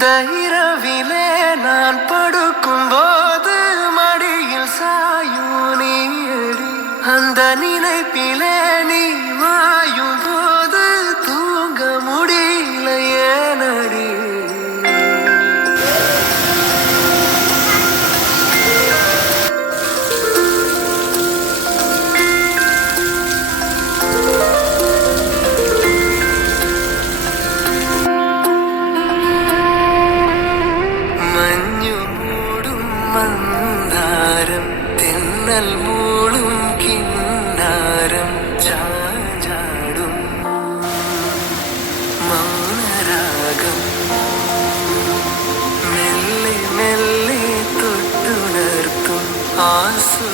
இந்த இரவிலே நான் படுக்கும் போது மடியில் சாயும் நீடி, அந்த நினைப்பிலே நீ மாயும் போது தூங்க முடியல ஏனடி. മന്ദാരം തെന്നൽ മൂളും കിന്നാരം ചാഞ്ചാടും മൗനരാഗം മെല്ലെ മെല്ലെ തൊട്ടുണർത്തും ആസു